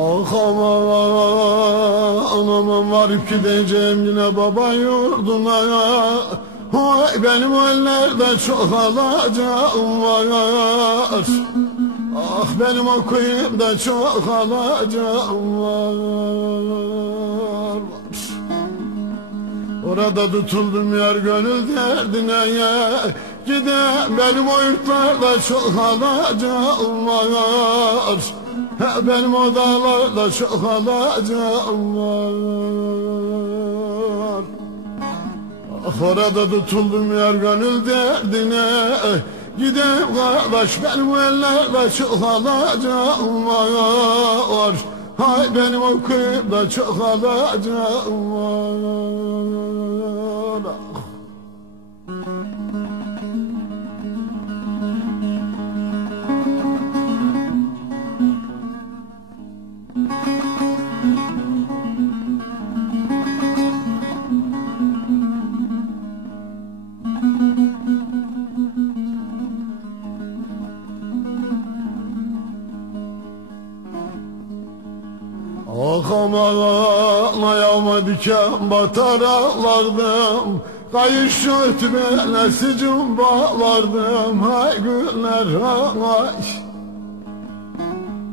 Ah aman aman varıp gideceğim yine baba yurduna. Vay benim ellerde çok alacağım var. Ah benim okuyup da çok alacağım var. Orada tutuldum yer gönül derdine. Ya Gide benim o yurtlarda çok alacağım var Benim o dağlarda çok alacağım var Ah orada tutuldum yer gönül derdine. Gidem kardeş benim ellerde çok alacağım Hay benim okuyup da çok alacağım Aman ayağıma diken batar ağlardım. Kayış örtüme nesicim bağlardım Hay günler hay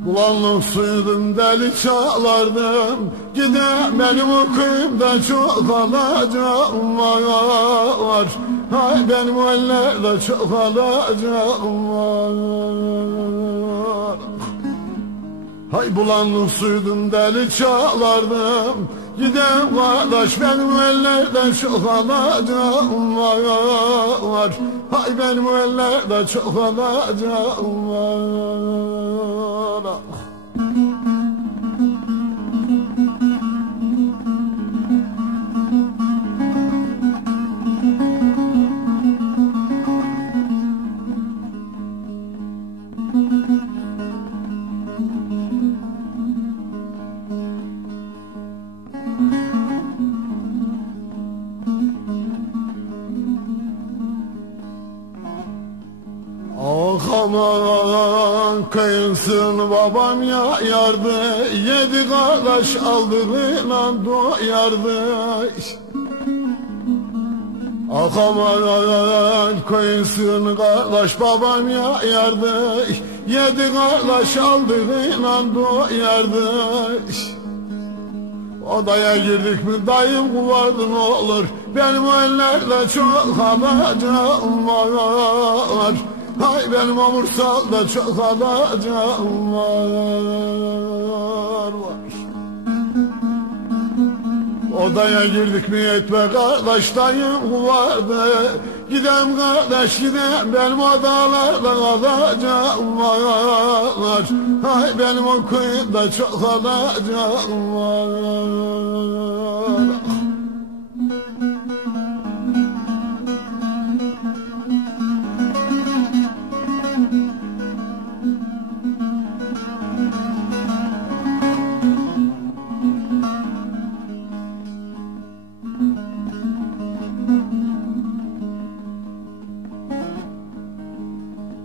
Bulanlık suydum deli çağlardım Gide benim okuyup da çok alacağım var. Hay benim ellerde çok alacağım var Hay bulanlık suydum deli çağlardım. Gidem kardeş benim ellerden çok alacağım var Hay benim ellerde çok alacağım var aman kıyılsın babam ya yardı. Yedi kardeş aldığıyla doyardı Ah aman kıyılsın kardeş babam ya yardı. Yedi kardeş aldığıyla doyardı Odaya girdik mi dayım kuvardı ne olur. Benim ellerde çok alacağım var Hay benim omursalda çok alacağım var, var. Odaya girdik mi etme kardeş dayım vardı. Gidem kardeş gidem benim odalarda alacağım var Hay benim okuyup da çok alacağım var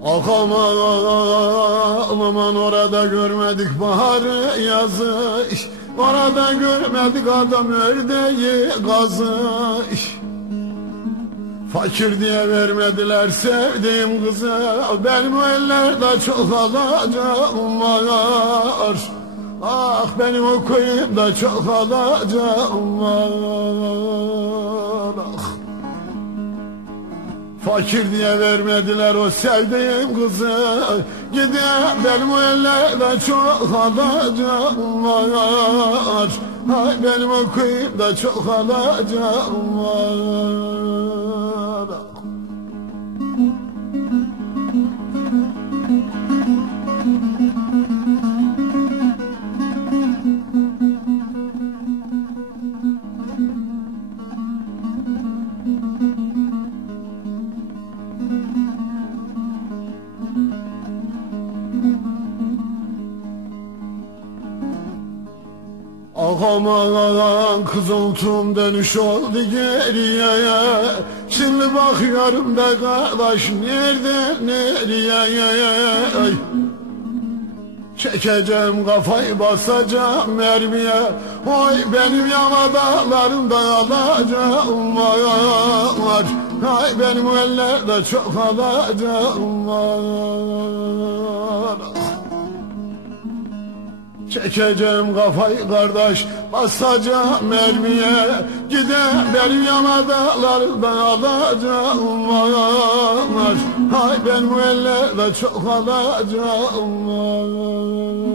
Ah aman aman orada görmedik baharı yazı Orada görmedik adam ördeği gazı Fakir diye vermediler sevdiğim kızı. Benim ellerde çok alacağım var. Ah benim okuyup da çok alacağım var. ah. Fakir diye vermediler o sevdiğim kızı. Gidem benim o ellerde çok alacağım var. Hay benim okuyup da çok alacağım var aman kızıltım dönüş oldu geriye. Şimdi bakıyorum da kardeş nerede nereye? Ay. Çekeceğim kafayı basacağım mermiye. Oy benim yamadağlarımda alacağım var. Hay benim ellerde çok alacağım var Çekeceğim kafayı kardeş basacağım mermiye Gide benim yamadağlarımdan alacağım var. Hay ben bu ellerde çok alacağım var